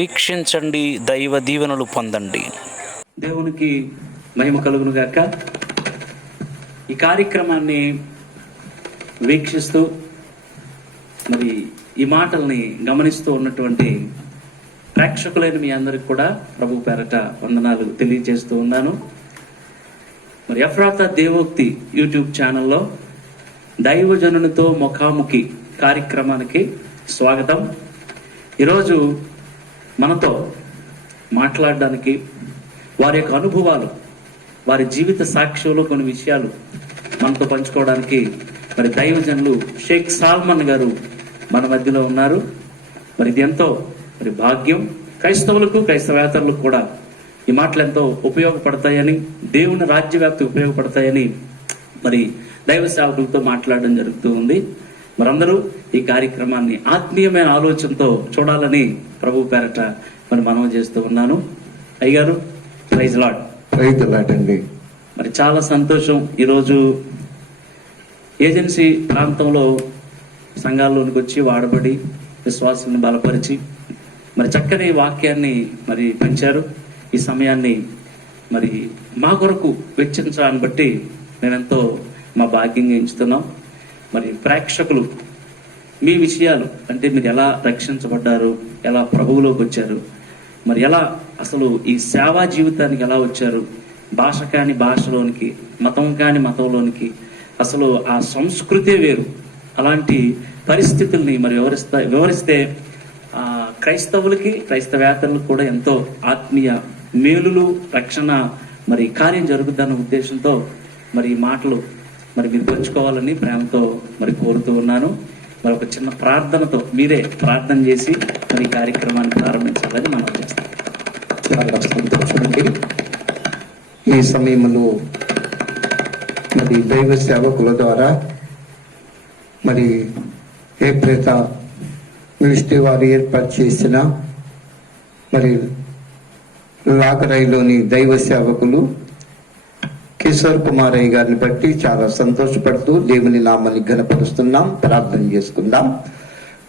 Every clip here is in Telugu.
వీక్షించండి, దైవ దీవెనలు పొందండి. దేవునికి మహిమ కలుగును గాక. ఈ కార్యక్రమాన్ని వీక్షిస్తూ మరి ఈ మాటల్ని గమనిస్తూ ఉన్నటువంటి ప్రేక్షకులైన మీ అందరికి కూడా ప్రభు పేరట వందనాలు తెలియజేస్తూ ఉన్నాను. మరి ఎఫ్రాతా దేవోక్తి యూట్యూబ్ ఛానల్లో దైవజనునితో ముఖాముఖి కార్యక్రమానికి స్వాగతం. ఈరోజు మనతో మాట్లాడడానికి, వారి యొక్క అనుభవాలు, వారి జీవిత సాక్ష్యంలో కొన్ని విషయాలు మనతో పంచుకోవడానికి మరి దైవజనులు షేక్ సాల్మన్ గారు మన మధ్యలో ఉన్నారు. మరి ఇది ఎంతో మరి భాగ్యం. క్రైస్తవులకు, క్రైస్తవేతరులకు కూడా ఈ మాటలు ఎంతో ఉపయోగపడతాయని, దేవుని రాజ్యవ్యాప్తి ఉపయోగపడతాయని మరి దైవ సేవకులతో మాట్లాడడం జరుగుతూ ఉంది. మరందరూ ఈ కార్యక్రమాన్ని ఆత్మీయమైన ఆలోచనతో చూడాలని ప్రభు పేరట మరి మనవి చేస్తూ ఉన్నాను. అయ్యగారు, ప్రైజ్ లార్డ్. ప్రైజ్ లార్డ్ అండి. మరి చాలా సంతోషం. ఈరోజు ఏజెన్సీ ప్రాంతంలో సంఘాల్లోనికి వచ్చి వాడబడి విశ్వాసాన్ని బలపరిచి మరి చక్కని వాక్యాన్ని మరి పంచారు. ఈ సమయాన్ని మరి మా కొరకు వెచ్చించడాన్ని బట్టి మేమెంతో మా భాగ్యంగా ఎంచుతున్నాం. మరి ప్రేక్షకులు మీ విషయాలు, అంటే మీరు ఎలా రక్షించబడ్డారు, ఎలా ప్రభువులోకి వచ్చారు, మరి ఎలా అసలు ఈ సేవా జీవితానికి ఎలా వచ్చారు, భాష కాని భాషలోనికి, మతం కాని మతంలోనికి, అసలు ఆ సంస్కృతే వేరు, అలాంటి పరిస్థితుల్ని మరి వివరిస్తే క్రైస్తవులకి, క్రైస్తవేతరులకు కూడా ఎంతో ఆత్మీయ మేలులు, రక్షణ మరి కార్యం జరుగుతున్న ఉద్దేశంతో మరి ఈ మాటలు మరి మీరు పంచుకోవాలని ప్రేమతో మరి కోరుతూ ఉన్నాను. మరి ఒక చిన్న ప్రార్థనతో మీరే ప్రార్థన చేసి మరి ఈ కార్యక్రమాన్ని ప్రారంభించాలని మనం చేస్తాం. చాలా సంతోషమండి. ఈ సమయంలో మరి దైవ సేవకుల ద్వారా మరి ఏ ప్రేత మినిస్ట్రీ వారు ఏర్పాటు చేసిన మరి లాగరైలోని దైవ సేవకులు కిషోర్ కుమారయ్య గారిని బట్టి చాలా సంతోషపడుతూ దేవుని నామాన్ని ఘనపరుస్తున్నాం. ప్రార్థన చేసుకుందాం.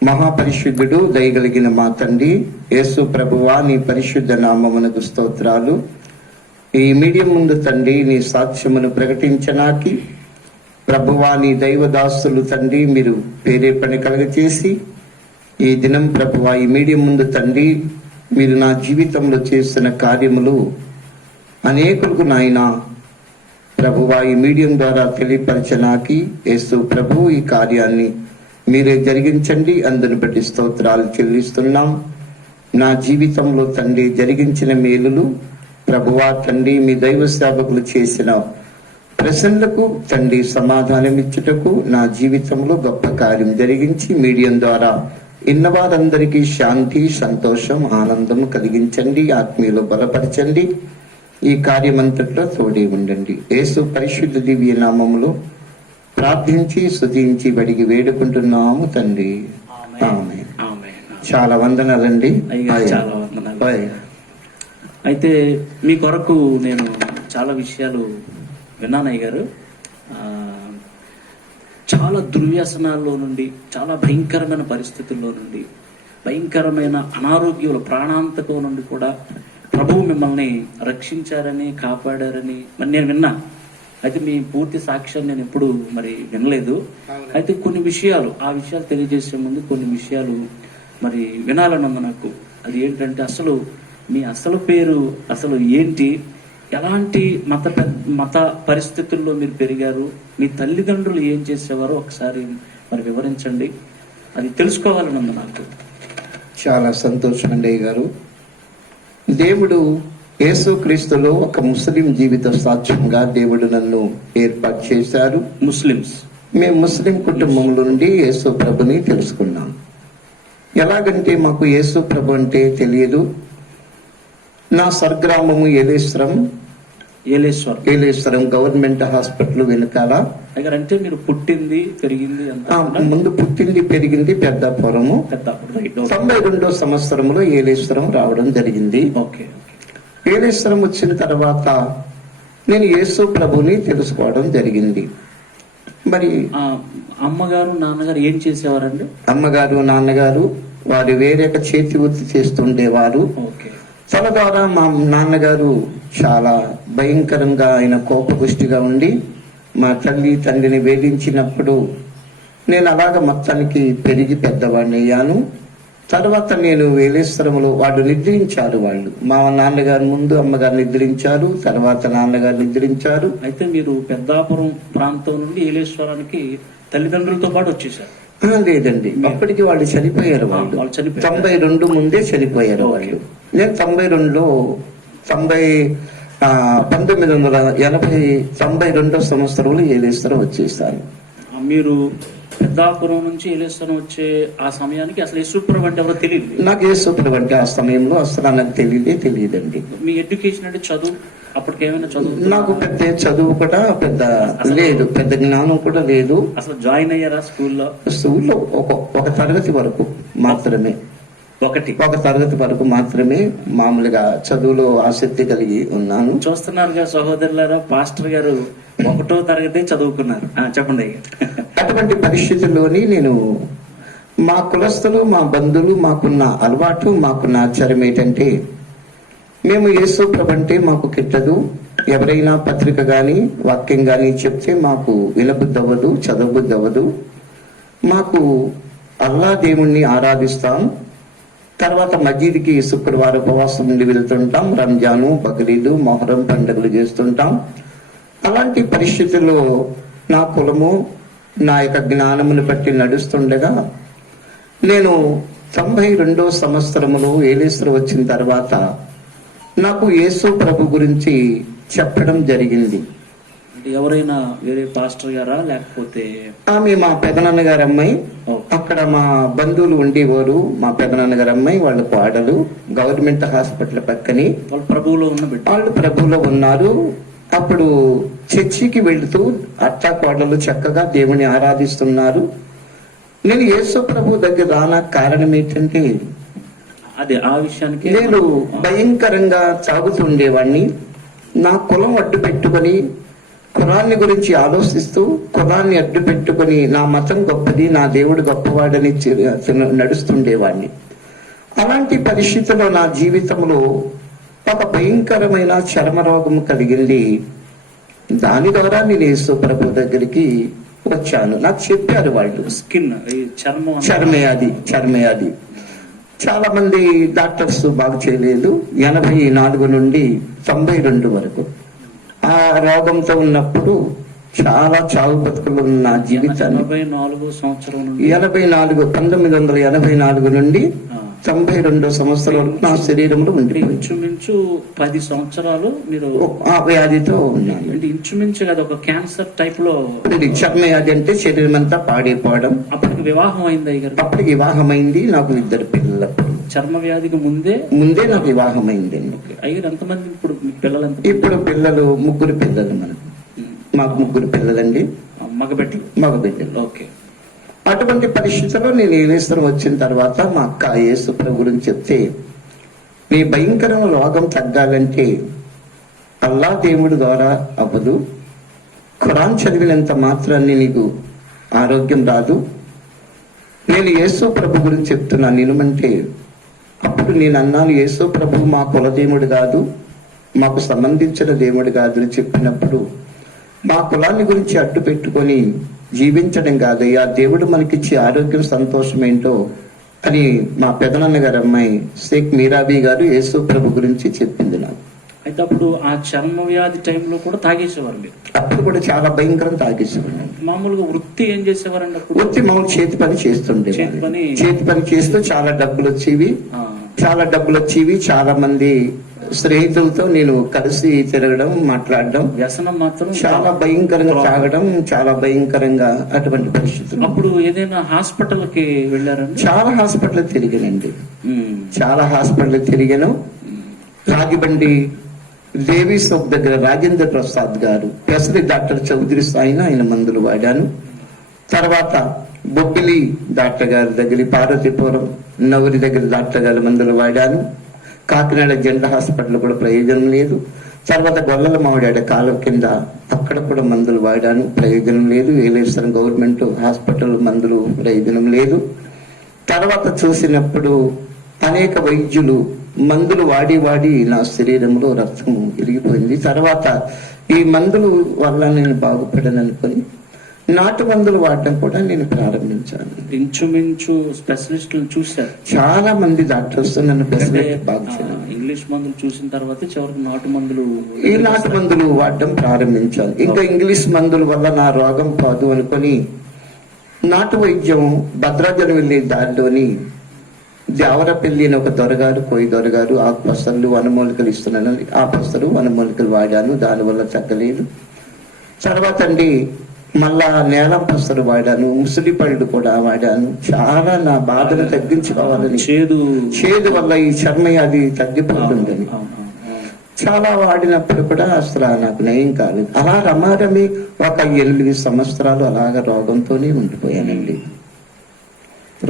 మహాపరిశుద్ధుడు, దయగలిగిన మా తండ్రి యేసు ప్రభువా, నీ పరిశుద్ధ నామమునకు స్తోత్రాలు. ఈ మీడియం ముందు తండ్రి నీ సాక్ష్యమును ప్రకటించడానికి ప్రభువా, నీ దైవదాసులు తండ్రి మీరు ప్రేరేపణ కలుగచేసి ఈ దినం ప్రభువా ఈ మీడియం ముందు తండ్రి మీరు నా జీవితంలో చేసిన కార్యములు అనేకులకు నాయన ప్రభువా ఈ మీడియం ద్వారా తెలియపరచనాకి యేసు ప్రభు ఈ కార్యాన్ని మీరే జరిగించండి. అందును బట్టి స్తోత్రాలు చెల్లిస్తున్నాం. నా జీవితంలో తండ్రి జరిగించిన మేలులు ప్రభువా తండ్రి మీ దైవ సేవకులు చేసిన ప్రశ్నలకు తండ్రి సమాధానం ఇచ్చుటకు నా జీవితంలో గొప్ప కార్యం జరిగించి మీడియం ద్వారా ఇన్నవారందరికీ శాంతి, సంతోషం, ఆనందం కలిగించండి. ఆత్మీయులు బలపరచండి. ఈ కార్యమంతట్లో తోడి ఉండండి. యేసు పరిశుద్ధ దివ్య నామములో ప్రార్థించి స్తుతించి బడికి వేడుకుంటున్నాము తండ్రి. ఆమేన్. చాలా వందనాలండి. చాలా వందనాలు. అయితే మీ కొరకు నేను చాలా విషయాలు విన్నాను అయ్యగారు. చాలా దుర్వ్యసనాల్లో నుండి, చాలా భయంకరమైన పరిస్థితుల్లో నుండి, భయంకరమైన అనారోగ్యాల ప్రాణాంతకం నుండి కూడా ప్రభువు మిమ్మల్ని రక్షించారని, కాపాడారని మరి నేను విన్నా. అయితే మీ పూర్తి సాక్ష్యాన్ని నేను ఎప్పుడు మరి వినలేదు. అయితే కొన్ని విషయాలు, ఆ విషయాలు తెలియజేసే ముందు కొన్ని విషయాలు మరి వినాలని ఉంది నాకు. అది ఏంటంటే అసలు మీ అసలు పేరు అసలు ఏంటి, ఎలాంటి మత పరిస్థితుల్లో మీరు పెరిగారు, మీ తల్లిదండ్రులు ఏం చేసేవారో ఒకసారి మరి వివరించండి. అది తెలుసుకోవాలని ఉంది నాకు. చాలా సంతోషం అండి గారు. దేవుడు యేసు క్రీస్తులో ఒక ముస్లిం జీవిత సాక్ష్యంగా దేవుడు నన్ను ఏర్పాటు చేశారు. మేము ముస్లిం కుటుంబంలో నుండి యేసు ప్రభుని తెలుసుకున్నాం. ఎలాగంటే మాకు యేసు ప్రభు అంటే తెలియదు. నా స్వగ్రామము ఏలేశ్వరం గవర్నమెంట్ హాస్పిటల్ వెనకాల. అంటే మీరు పుట్టింది పెరిగింది ముందు పుట్టింది పెరిగింది పెద్దాపురము. 92వ సంవత్సరంలో ఏలేశ్వరం రావడం జరిగింది. ఏలేశ్వరం వచ్చిన తర్వాత నేను యేసు ప్రభుని తెలుసుకోవడం జరిగింది. మరి అమ్మగారు నాన్నగారు ఏం చేసేవారండి? అమ్మగారు నాన్నగారు వారు వేరొక చేతి వృత్తి చేస్తుండేవారు. ఓకే. తన ద్వారా మా నాన్నగారు చాలా భయంకరంగా ఆయన కోపపుష్టిగా ఉండి మా తల్లి తండ్రిని వేధించినప్పుడు నేను అలాగ మొత్తానికి పెరిగి పెద్దవాడిని అయ్యాను. తర్వాత నేను వేలేశ్వరంలో వాళ్ళు నిద్రించారు. వాళ్ళు మా నాన్నగారు ముందు అమ్మగారు నిద్రించారు, తర్వాత నాన్నగారు నిద్రించారు. అయితే మీరు పెద్దాపురం ప్రాంతం నుండి ఏలేశ్వరానికి తల్లిదండ్రులతో పాటు వచ్చేసారు? లేదండి, అప్పటికి వాళ్ళు చనిపోయారు. వాళ్ళు 92 ముందే చనిపోయారు వాళ్ళు. నేను 92లో 1992 సంవత్సరంలో ఏలేశ్వరం వచ్చేసాను. మీరు పెద్దాపురం నుంచి ఏలేశ్వరం వచ్చే ఆ సమయానికి అసలు యేసుప్రభు అంటే ఎవరో తెలియదు? నాకు యేసుప్రభు అంటే ఆ సమయంలో అసలు నాకు తెలియదండి. మీ ఎడ్యుకేషన్ అంటే చదువు అప్పటికి ఏమైనా చదువు? నాకు పెద్ద చదువు కూడా పెద్ద లేదు, పెద్ద జ్ఞానం కూడా లేదు. అసలు జాయిన్ అయ్యారా స్కూల్లో? స్కూల్లో ఒక తరగతి వరకు మాత్రమే, ఒక తరగతి వరకు మాత్రమే మామూలుగా చదువులో ఆసక్తి కలిగి ఉన్నాను. చూస్తున్నారుగా సహోదరులారా, పాస్టర్ గారు 1వ తరగతి చదువుకున్నారు. చెప్పండి. అటువంటి పరిస్థితుల్లోని నేను మా కులస్తులు, మా బంధువులు, మాకున్న అలవాటు, మాకున్న ఆచారం ఏంటంటే మేము యేసు ప్రభు అంటే మాకు కిట్టదు. ఎవరైనా పత్రిక గాని వాక్యం గాని చెప్తే మాకు వినబుద్ధి అవ్వదు, చదవబుద్ధి అవ్వదు. మాకు అల్లా దేవుణ్ణి ఆరాధిస్తాం. తర్వాత మసీదుకి శుక్రవారం ఉపవాసం నుండి వెళ్తుంటాం. రంజాను, బక్రీదు, మొహరం పండుగలు చేస్తుంటాం. అలాంటి పరిస్థితుల్లో నా కులము, నా యొక్క జ్ఞానమును బట్టి నడుస్తుండగా నేను 92 సంవత్సరములో ఏలేశ్వరం వచ్చిన తర్వాత నాకు యేసు ప్రభు గురించి చెప్పడం జరిగింది. ఎవరైనా వేరే పాస్టర్ గారా లేకపోతే? ఆమె మా పెదనాన్న గారి అమ్మాయి. అక్కడ మా బంధువులు ఉండేవారు. మా పెదనాన్న గారి అమ్మాయి, వాళ్ళ కోడలు గవర్నమెంట్ హాస్పిటల్ పక్కనే. వాళ్ళు ప్రభువులో ఉన్నారు. అప్పుడు చర్చికి వెళుతూ అత్త కోడలు చక్కగా దేవుని ఆరాధిస్తున్నారు. నేను యేసు ప్రభు దగ్గర రానా కారణం ఏంటంటే అదే ఆ విషయానికి నేను భయంకరంగా తాగుతుండేవాడిని. నా కులం అడ్డు పెట్టుకొని కులాన్ని గురించి ఆలోచిస్తూ కులాన్ని అడ్డు పెట్టుకొని నా మతం గొప్పది, నా దేవుడు గొప్పవాడని నడుస్తుండేవాడిని. అలాంటి పరిస్థితుల్లో నా జీవితంలో ఒక భయంకరమైన చర్మ రోగం కలిగింది. దాని ద్వారా నేను యేసు ప్రభు దగ్గరికి వచ్చాను. నాకు చెప్పారు వాళ్ళు, చర్మే అది. చాలా మంది డాక్టర్స్ బాగు చేయలేదు. 84 నుండి 92 వరకు ఆ రోగంతో ఉన్నప్పుడు చాలా చావు బతుకులు ఉన్న జీవితాన్ని 1984 నుండి 92 సంవత్సరాలు నా శరీరంలో ఉండి ఇంచుమించు 10 సంవత్సరాలు మీరు ఆ వ్యాధితో ఉన్నాను. అంటే ఇంచుమించు కదా ఒక క్యాన్సర్ టైప్ లో చర్మ వ్యాధి అంటే శరీరం అంతా పాడైపోవడం. అప్పటికి వివాహం అయింది? అప్పటికి వివాహం అయింది. నాకు 2 పిల్లలు. చర్మ వ్యాధికి ముందే నాకు వివాహం అయింది. అయ్యారు. ఎంతమంది ఇప్పుడు పిల్లలు? ఇప్పుడు పిల్లలు 3 పిల్లలు. మాకు 3 పిల్లలండి, మగ బిడ్డలు. ఓకే. అటువంటి పరిస్థితుల్లో నేను ఏలేశ్వరం వచ్చిన తర్వాత మా అక్క యేసు ప్రభు గురించి చెప్తే, నీ భయంకరమైన రోగం తగ్గాలంటే అల్లా దేవుడి ద్వారా అవ్వదు, ఖురాన్ చదివినంత మాత్రాన్ని నీకు ఆరోగ్యం రాదు. నేను యేసు ప్రభు గురించి చెప్తున్నాను వినమంటే, అప్పుడు నేను అన్నాను, యేసు ప్రభు మా కులదేవుడు కాదు, మాకు సంబంధించిన దేవుడు కాదు అని చెప్పినప్పుడు, మా కులాన్ని గురించి అడ్డు పెట్టుకొని జీవించడం కాదయ్యా, దేవుడు మనకిచ్చే ఆరోగ్యం సంతోషం ఏంటో అని మా పెదనాన్న గారి అమ్మాయి షేక్ మీరాబీ గారు యేసు ప్రభు గురించి చెప్పింది నాకు. అయితే అప్పుడు ఆ చర్మ వ్యాధి టైంలో కూడా తాగేసేవారు మీరు? అప్పుడు కూడా చాలా భయంకరంగా తాగేసేవారు. మామూలుగా వృత్తి ఏం చేసేవారండి? వృత్తి మామూలు చేతి పని చేస్తుండే. చేతి పని చేస్తూ చాలా డబ్బులు వచ్చేవి. చాలా మంది స్నేహితులతో నేను కలిసి తిరగడం, మాట్లాడడం, వ్యసనం మాత్రం చాలా భయంకరంగా తాగడం, చాలా భయంకరంగా అటువంటి పరిస్థితులు. అప్పుడు ఏదైనా హాస్పిటల్ కి వెళ్ళారండి? చాలా హాస్పిటల్ తిరిగాను. రాగిబండి దేవి సోప్ దగ్గర రాజేంద్ర ప్రసాద్ గారు, పెసరి డాక్టర్ చౌదరి సాయిన ఆయన మందులు వాడాను. తర్వాత బొబ్బిలి డాక్టర్ గారి దగ్గర, పార్వతీపురం నవరి దగ్గర డాక్టర్ గారి మందులు వాడాను. కాకినాడ జనరల్ హాస్పిటల్ కూడా ప్రయోజనం లేదు. తర్వాత గొల్లల మామిడాడ కాలం కింద అక్కడ కూడా మందులు వాడాను, ప్రయోజనం లేదు. ఏలేశ్వరం గవర్నమెంట్ హాస్పిటల్ మందులు ప్రయోజనం లేదు. తర్వాత చూసినప్పుడు అనేక వైద్యులు మందులు వాడి వాడి నా శరీరంలో రక్తం విరిగిపోయింది. తర్వాత ఈ మందులు వల్ల నేను బాగుపడననుకొని నాటు మందులు వాడడం కూడా నేను ప్రారంభించాను. ఇంచుమించు స్పెషలిస్టులు చూశారు, చాలా మంది డాక్టర్స్ నన్ను బాగు చేయాలి. ఇంగ్లీష్ మందులు చూసిన తర్వాత చివరికి నాటు మందులు, ఈ నాటు మందులు వాడడం ప్రారంభించాను. ఇంకా ఇంగ్లీష్ మందుల వల్ల నా రోగం పోదు అనుకొని నాటు వైద్యం భద్రాచలం వెళ్ళే దారిలోని దేవరపల్లి అని ఒక దొరగారు, కోయి దొరగారు ఆకుపసర్లు వనమూలికలు ఇస్తున్నాను. ఆకుపసరు వనమూలికలు వాడాను, దానివల్ల తగ్గలేదు. తర్వాత అండి మళ్ళా నేలం పసరు వాడాను, ముసలి పళ్ళు కూడా వాడాను. చాలా నా బాధను తగ్గించుకోవాలని, చేదు వల్ల ఈ చర్మయాది తగ్గిపోతుందని చాలా వాడినప్పుడు కూడా అసలు నాకు నయం కాలేదు. అలా రమారమి ఒక 8 సంవత్సరాలు అలాగ రోగంతోనే ఉండిపోయానండి.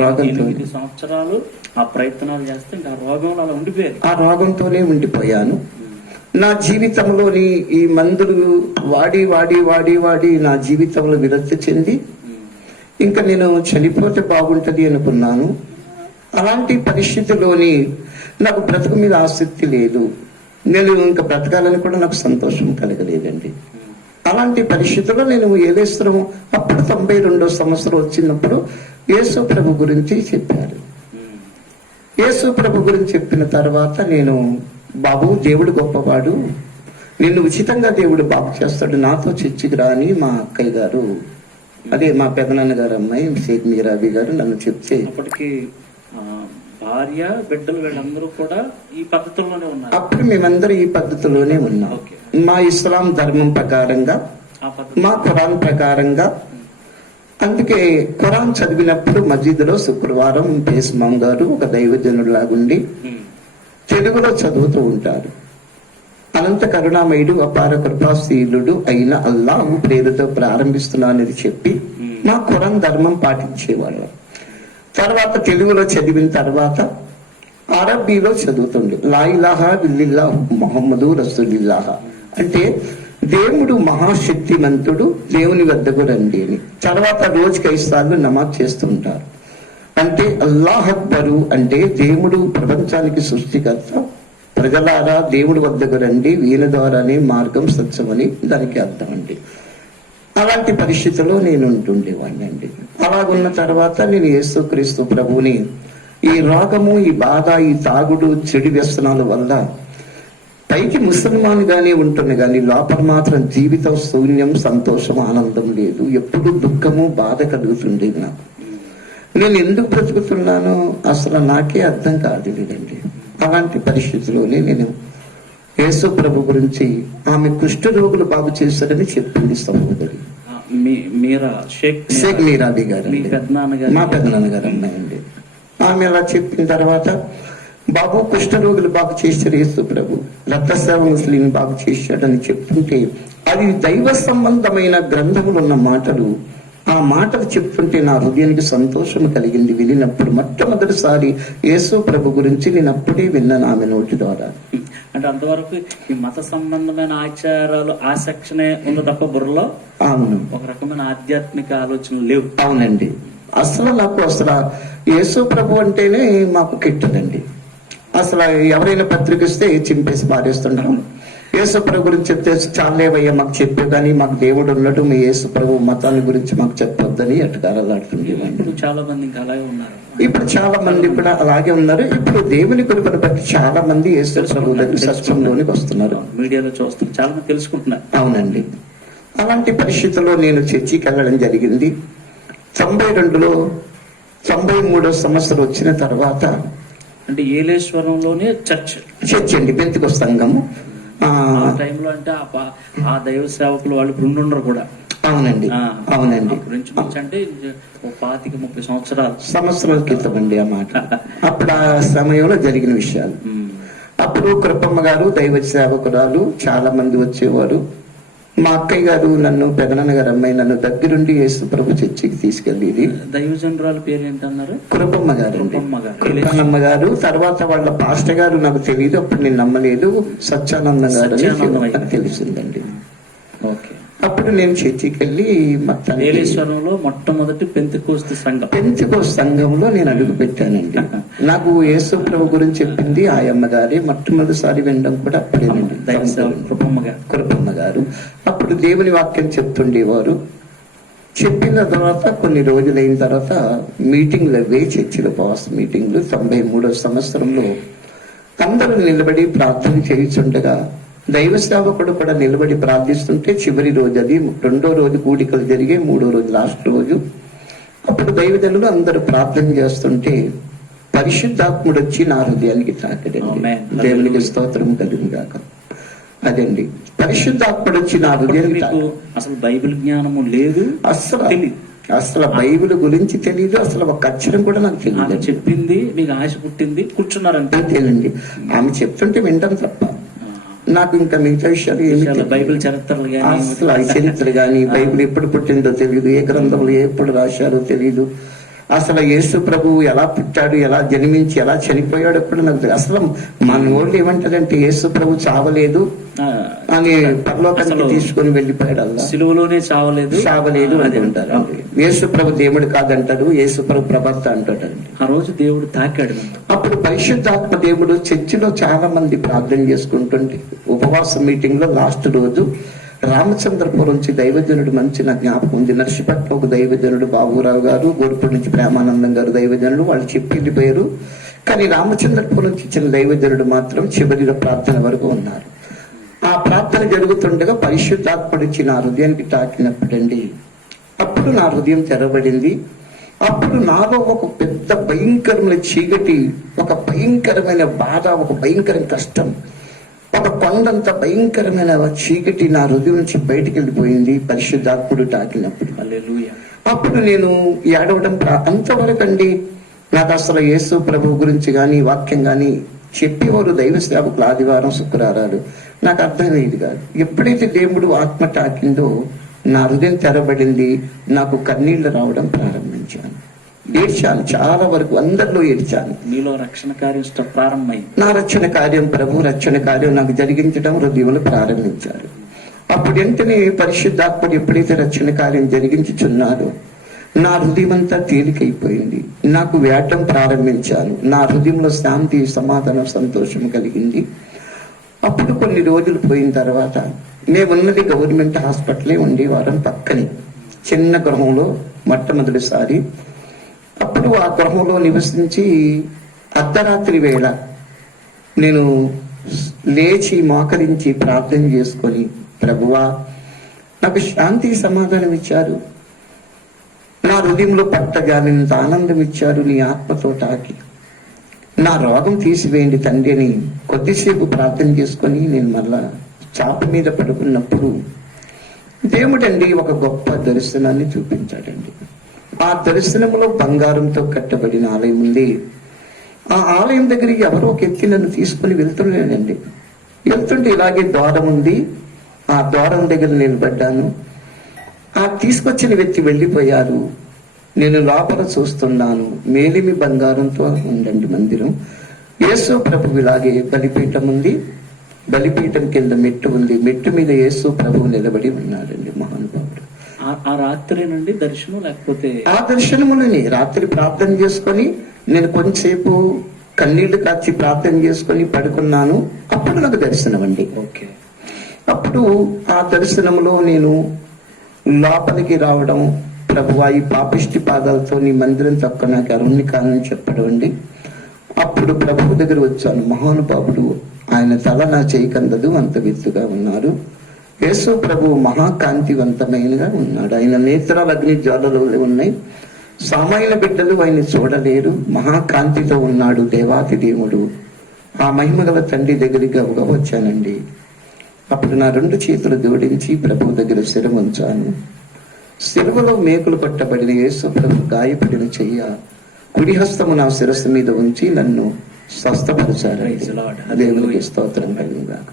రోగంతో 8 సంవత్సరాలు ఆ ప్రయత్నాలు చేస్తే ఇంకా రోగంలో అలా ఉండిపోయారు. ఆ రోగంతోనే ఉండిపోయాను. నా జీవితంలోని ఈ మందులు వాడి వాడి వాడి వాడి నా జీవితంలో విరక్తి చెంది ఇంకా నేను చనిపోతే బాగుంటది అనుకున్నాను. అలాంటి పరిస్థితిలోని నాకు బ్రతుకు మీద ఆసక్తి లేదు. నేను ఇంకా బ్రతకాలని కూడా నాకు సంతోషం కలగలేదండి. అలాంటి పరిస్థితుల్లో నేను ఏలేశ్వరం అప్పుడు 92వ సంవత్సరం వచ్చినప్పుడు యేసు ప్రభు గురించి చెప్పారు. యేసు ప్రభు గురించి చెప్పిన తర్వాత నేను, బాబు దేవుడు గొప్పవాడు, నిన్ను ఉచితంగా దేవుడు బాగు చేస్తాడు, నాతో చర్చికి రాని మా అక్కయ్య గారు, అదే మా పెదనాన్న గారు అమ్మాయి షేక్ మీరాబీ గారు నన్ను చెప్తే, అప్పటికి భార్య బిడ్డలు వీళ్ళందరూ కూడా ఈ పద్ధతుల్లోనే ఉన్నారు. అప్పుడు మేమందరూ ఈ పద్ధతిలోనే ఉన్నాం. మా ఇస్లాం ధర్మం ప్రకారంగా, మా ఖురాన్ ప్రకారంగా. అందుకే ఖురాన్ చదివినప్పుడు మస్జిద్లో శుక్రవారం పేస్మాం గారు ఒక దైవజనులాగుండి తెలుగులో చదువుతూ ఉంటారు. అనంత కరుణామయుడు అపార కృపాశీలుడు అయిన అల్లాహు పేరుతో ప్రారంభిస్తున్నానని చెప్పి మా ఖురాన్ ధర్మం పాటించేవాళ్ళం. తర్వాత తెలుగులో చదివిన తర్వాత అరబ్బీలో చదువుతుంది. లా ఇలాహా ఇల్లిల్లాహు ముహమ్మదు రసూలుల్లాహ్ అంటే దేవుడు మహాశక్తిమంతుడు, దేవుని వద్దకు రండి అని. తర్వాత రోజుకి 5 సార్లు నమాజ్ చేస్తుంటారు. అంటే అల్లాహ్ అక్బరు అంటే దేవుడు ప్రపంచానికి సృష్టికర్త, ప్రజలారా దేవుడి వద్దకు రండి, వీళ్ళ ద్వారానే మార్గం సత్యమని దానికి అర్థం అండి. అలాంటి పరిస్థితిలో నేను ఉంటుండేవాడిని అండి. అలాగున్న తర్వాత నేను యేసుక్రీస్తు ప్రభువుని ఈ రోగము, ఈ బాధ, ఈ తాగుడు, చెడు వ్యసనాల వల్ల పైకి ముసల్మాన్ గానే ఉంటుంది కానీ లోపల మాత్రం జీవితం శూన్యం, సంతోషం, ఆనందం లేదు. ఎప్పుడు దుఃఖము, బాధ కలుగుతుండేది నాకు. నేను ఎందుకు బ్రతుకుతున్నానో అసలు నాకే అర్థం కాదు లేదండి. అలాంటి పరిస్థితిలోనే నేను యేసు ప్రభు గురించి, ఆమె కుష్ఠ రోగులు బాగు చేశారని చెప్పింది సహోదరి షేక్ మీరాబీ గారు, మా పెద్దనాన్నగారు అమ్మాయండి. ఆమె అలా చెప్పిన తర్వాత, బాబు కుష్ఠ రోగులు బాగు చేశారు యేసు ప్రభు, రక్తస్రావ ముసలిని బాగు చేశాడని చెప్తుంటే అది దైవ సంబంధమైన గ్రంథములు ఉన్న మాటలు. ఆ మాటలు చెప్తుంటే నా హృదయానికి సంతోషం కలిగింది. వినినప్పుడు మొట్టమొదటిసారి యేసు ప్రభు గురించి నేను అప్పుడే విన్నాను ఆమె నోటి ద్వారా. అంటే అంతవరకు ఈ మత సంబంధమైన ఆచారాలు ఆ సెక్షనే ఉంది తప్ప బుర్రలో అవును ఒక రకమైన ఆధ్యాత్మిక ఆలోచనలు లేవు. అవునండి. అసలు నాకు అసలు యేసు ప్రభు అంటేనే మాకు కిట్టదండి. అసలు ఎవరైనా పత్రిక ఇస్తే చింపేసి పారేస్తుంటాం. యేసు ప్రభు గురించి చెప్తే చాలేవయ్యా మాకు చెప్పే కానీ మాకు దేవుడు ఉన్నట్టు మీ యేసు ప్రభు మతాన్ని గురించి మాకు చెప్పొద్దని ఎట్టకారాలాడుతుండేవాడిని. ఇప్పుడు చాలా మంది ఇంకా అలాగే ఉన్నారు. ఇప్పుడు చాలా మంది కూడా అలాగే ఉన్నారు. ఇప్పుడు దేవుని కృపను బట్టి చాలా మంది యేసు ప్రభు దగ్గర సత్యంలోనికి వస్తున్నారు. మీడియాలో చూస్తున్నారు, చాలా మంది తెలుసుకుంటున్నారు. అవునండి. అలాంటి పరిస్థితుల్లో నేను చర్చికి వెళ్ళడం జరిగింది. 92లో 93వ సంవత్సరం వచ్చిన తర్వాత, అంటే ఏలేశ్వరంలోనే చర్చ్ అండి, పెంతెకొస్తు సంఘము. ఆ టైంలో అంటే ఆ దైవ సేవకులు వాళ్ళు ఇప్పుడు ఉండరు కూడా. అవునండి. అవునండి. అంటే 25-30 సంవత్సరాల క్రితం అండి ఆ మాట. అప్పుడు ఆ సమయంలో జరిగిన విషయాలు. అప్పుడు కృపమ్మ గారు దైవ సేవకురాలు చాలా మంది వచ్చేవారు. మా అక్కయ్య గారు నన్ను, పెదనాన్న గారు అమ్మాయి నన్ను దగ్గరుండి యేసు ప్రభు చర్చికి తీసుకెళ్ళేది. దైవజనరాల పేరు ఏంటన్నారు? కృపమ్మ గారు అండి. కృపమ్మ గారు. తర్వాత వాళ్ళ పాస్టర్ గారు నాకు తెలియదు, అప్పుడు నేను నమ్మలేదు, సత్యానందం గారు అని నాకు తెలిసిందండి. అప్పుడు నేను చర్చికి వెళ్ళి మొత్తానికి ఏలేశ్వరంలో మొట్టమొదటి పెంతెకోస్తు సంఘం. పెంతెకోస్తు సంఘంలో నేను అడుగు పెట్టానండి. నాకు యేసు ప్రభు గురించి చెప్పింది ఆయమ్మ గారి మొట్టమొదటిసారి వినడం కూడా అప్పుడేనండి. కృపమ్మ గారు అప్పుడు దేవుని వాక్యం చెప్తుండేవారు. చెప్పిన తర్వాత కొన్ని రోజులైన తర్వాత మీటింగ్లు అవే, చర్చిల ఉపవాస మీటింగ్లు 93వ సంవత్సరంలో అందరూ నిలబడి ప్రార్థన చేయుచుండగా దైవ సేవకుడు కూడా నిలబడి ప్రార్థిస్తుంటే చివరి రోజు అది, 2వ రోజు కూడికలు జరిగే, 3వ రోజు లాస్ట్ రోజు. అప్పుడు దైవజనులు అందరూ ప్రార్థన చేస్తుంటే పరిశుద్ధాత్ముడు వచ్చి నా హృదయానికి తాకడండి. దేవునికి స్తోత్రం కలుగుగాక. అదండి, పరిశుద్ధాత్ముడు వచ్చి నా హృదయానికి. అసలు బైబిల్ జ్ఞానము లేదు, అసలు బైబిల్ గురించి తెలియదు, అసలు ఒక అక్షరం కూడా నాకు తెలియదు. చెప్పింది మీకు ఆశ పుట్టింది, కూర్చున్నారంటే అంతేనండి. ఆమె చెప్తుంటే వింటాం తప్ప నాకు ఇంకా మిగతా విషయాలు ఏమి, బైబిల్ చరిత్రలు అసలు ఆ చరిత్ర గాని బైబిల్ ఎప్పుడు పుట్టిందో తెలియదు, ఏ గ్రంథంలో ఎప్పుడు రాశారో తెలియదు, అసలు యేసు ప్రభువు ఎలా పుట్టాడు, ఎలా జన్మించి ఎలా చనిపోయాడు కూడా నాకు తెలియదు. అసలు మన వాళ్ళు ఏమంటారంటే యేసు ప్రభు చావలేదు అని పరలోకానికి తీసుకొని వెళ్ళిపోయాడు, అలా సిలువలోనే చావలేదు అని అంటారు. యేసు ప్రభు దేవుడు కాదంటారు, యేసు ప్రభు ప్రవక్త అంటాడండి. ఆ రోజు దేవుడు తాకాడు. అప్పుడు పరిశుద్ధాత్మ దేవుడు చర్చిలో చాలా మంది ప్రార్థన చేసుకుంటుంటే ఉపవాస మీటింగ్ లో లాస్ట్ రోజు రామచంద్రపురం నుంచి దైవజనుడు మంచి నా జ్ఞాపకం ఉంది. నర్సిపట్నం ఒక దైవజనుడు బాబురావు గారు, గోరుపూడి నుంచి ప్రేమానందం గారు దైవజనుడు, వాళ్ళు చెప్పి వెళ్ళిపోయారు. కానీ రామచంద్రపురం నుంచి ఇచ్చిన దైవజనుడు మాత్రం చివరిలో ప్రార్థన వరకు ఉన్నారు. ఆ ప్రార్థన జరుగుతుండగా పరిశుద్ధాత్ముడు ఇచ్చి నా హృదయానికి తాకినప్పుడండి, అప్పుడు నా హృదయం తెరబడింది. అప్పుడు నాలో ఒక పెద్ద భయంకరమైన చీకటి, ఒక భయంకరమైన బాధ, ఒక భయంకరమైన కష్టం, ఒక కొండంత భయంకరమైన చీకటి నా హృదయం నుంచి బయటికి వెళ్ళిపోయింది పరిశుద్ధాత్ముడు తాకినప్పుడు. అప్పుడు నేను ఏడవడం అంతవరకు అండి. నాకు అసలు యేసు ప్రభు గురించి గాని వాక్యం గాని చెప్పేవారు దైవ సేవకులు ఆదివారం శుక్రవారాలు, నాకు అర్థమయ్యేది కాదు. ఎప్పుడైతే దేవుడు ఆత్మ తాకిందో నా హృదయం తెరబడింది, నాకు కన్నీళ్లు రావడం ప్రారంభించాను. ఏడ్చాను, చాలా వరకు అందరిలో ఏడ్చాను. మీలో రక్షణ కార్యం ప్రారంభమైంది. నా రక్షణ కార్యం, ప్రభు రక్షణ కార్యం నాకు జరిగించడం హృదయంలో ప్రారంభించారు. అప్పుడు వెంటనే పరిశుద్ధాత్ముడు ఎప్పుడైతే రక్షణ కార్యం జరిగించుచున్నారో నా హృదయం అంతా తేలికైపోయింది. నాకు వేటం ప్రారంభించాను. నా హృదయంలో శాంతి, సమాధానం, సంతోషం కలిగింది. అప్పుడు కొన్ని రోజులు పోయిన తర్వాత మేమున్నది గవర్నమెంట్ హాస్పిటలే ఉండేవారం, పక్కనే చిన్న గృహంలో మొట్టమొదటిసారి. అప్పుడు ఆ గృహంలో నివసించి అర్ధరాత్రి వేళ నేను లేచి మోకరించి ప్రార్థన చేసుకొని, ప్రభువా నాకు శాంతి సమాధానం ఇచ్చారు, నా హృదయంలో పట్టజాలినంత ఆనందం ఇచ్చారు నీ ఆత్మతో తాకి, నా రోగం తీసివేయండి తండ్రి అని కొద్దిసేపు ప్రార్థన చేసుకొని నేను మళ్ళా చాప మీద పడుకున్నప్పుడు దేవుడండి ఒక గొప్ప దర్శనాన్ని చూపించాడండి. ఆ దర్శనంలో బంగారంతో కట్టబడిన ఆలయం ఉంది. ఆ ఆలయం దగ్గరికి ఎవరో ఒక ఎత్తి నన్ను తీసుకుని వెళ్తున్నాడండి. వెళ్తుంటే ఇలాగే ద్వారం ఉంది, ఆ ద్వారం దగ్గర నిలబడ్డాను. ఆ తీసుకొచ్చిన వ్యక్తి వెళ్ళిపోయారు. నేను లోపల చూస్తున్నాను, మేలిమి బంగారంతో ఉండండి మందిరం. యేసు ప్రభు ఇలాగే బలిపీఠం ఉంది, బలిపీఠం కింద మెట్టు ఉంది, మెట్టు మీద యేసు ప్రభువు నిలబడి ఉన్నాడండి మహానుభావుడు. ఆ రాత్రి నుండి దర్శనం, లేకపోతే ఆ దర్శనములని రాత్రి ప్రార్థన చేసుకొని నేను కొంచెంసేపు కన్నీళ్లు కాచి ప్రార్థన చేసుకొని పడుకున్నాను. అప్పుడు నాకు దర్శనం అండి. ఓకే. అప్పుడు ఆ దర్శనంలో నేను లోపలికి రావడం, ప్రభువా ఈ పాపిష్టి పాదాలతో నీ మందిరం తక్కువ నాకు అరుణ్ణి కాదని చెప్పడం అండి. అప్పుడు ప్రభువు దగ్గర వచ్చాను. మహానుభావుడు, ఆయన తల నా చేయకందదు, అంత విత్తుగా ఉన్నారు. యేసు ప్రభువు మహాకాంతివంతమైనగా ఉన్నాడు. ఆయన నేత్రాలు అగ్ని జ్వాలలు ఉన్నాయి. సామాన్య బిడ్డలు ఆయన చూడలేరు. మహాకాంతితో ఉన్నాడు దేవాతి దేవుడు. ఆ మహిమగల తండ్రి దగ్గరికి గబగబా వచ్చానండి. అప్పుడు నా 2 చేతులు జోడించి ప్రభువు దగ్గర శిరం ఉంచాను. శిలువలో మేకులు పట్టబడిన యేసు ప్రభు గాయపడిన చెయ్య కుడి హస్తము నా శిరస్సు మీద ఉంచి నన్ను స్వస్థపరిచారు. దేవునికి స్తోత్రం కలిగినగాక.